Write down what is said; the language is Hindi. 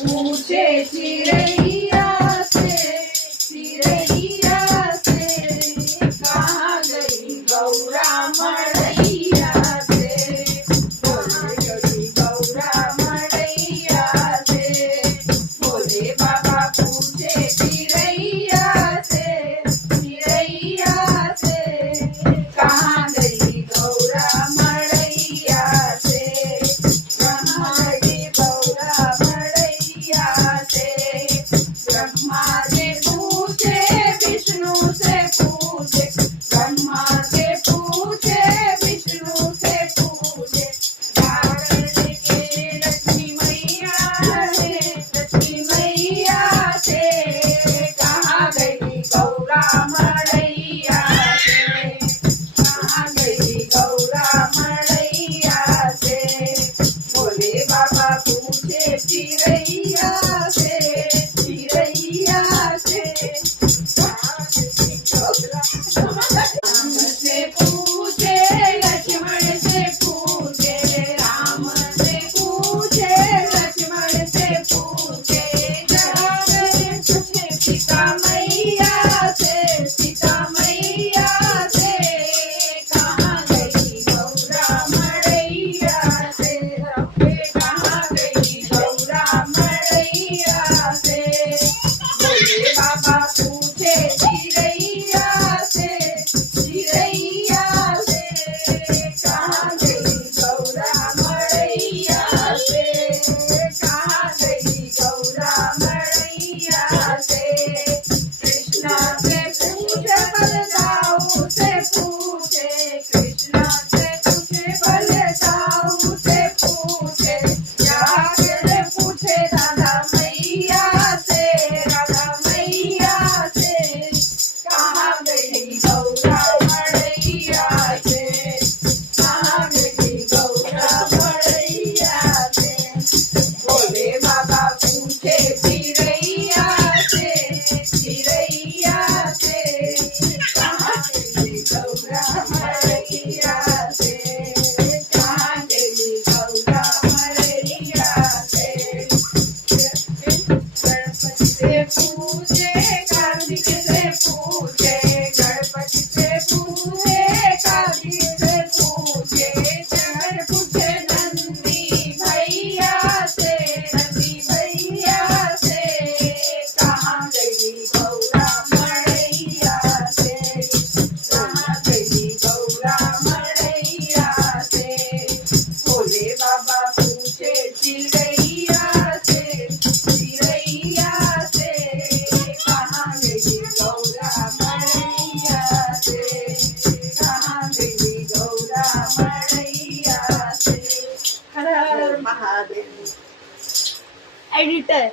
पूछे चिड़ैया से, चिड़ैया से, कहाँ गई गौरा मड़ैया से, कहाँ गई गौरा मड़ैया से। भोले बाबा पूछे चिड़ैया से, चिड़ैया से, कहाँ गई गौरा मड़ैया से, कहाँ गई गौरा मड़ैया से। ब्रह्मा से पूछे, विष्णु से पूछे, ब्रह्मा से पूछे, विष्णु से पूछे, नारद के लक्ष्मी मैया से, लक्ष्मी मैया से, कहाँ गई गौरा मड़ैया से, कहाँ गई गौरा मड़ैया से। भोले बाबा पूछे चिड़ैया से, चिड़ैया से, कहाँ गई गौरा। राम से पूछे, लक्ष्मण से पूछे, राम से पूछे, लक्ष्मण से पूछे, जहाँ पूछे सीता मैया से, सीता मैया से, कहाँ गई गौरा मड़ैया से, कहाँ गई गौरा मड़ैया से। भोले बाबा पूछे चिड़ैया से, चिड़ैया से, कहाँ गई गौरा मड़ैया से, कहाँ गई गौरा मड़ैया से। कृष्णा से पूछे, बलदाऊ से पूछे, कृष्णा से पूछे, बलदाऊ से पूछे, जाके पूछे राधा मैया से, राधा मैया से, कहाँ गई गौरा मड़ैया से, कहाँ गई गौरा मड़ैया से। भोले बाबा पूछे चिड़ैया से, चिड़ैया से, कहाँ गई गौरा मड़ैया से, कहाँ गई गौरा मड़ैया से। गणपति से पूछे, कार्तिक से पूछे, गणपति से पूछे, कार्तिक से पूछे, चरण पूछे नंदी भैया से, नंदी भैया से, कहाँ गई गौरा मड़ैया से, कहाँ गई गौरा मड़ैया से। भोले बाबा पूछे चिड़ैया से, चिड़ैया से, कहाँ गई गौरा मड़ैया से, कहाँ गई गौरा मड़ैया से। हर हर महादेव। एडिटर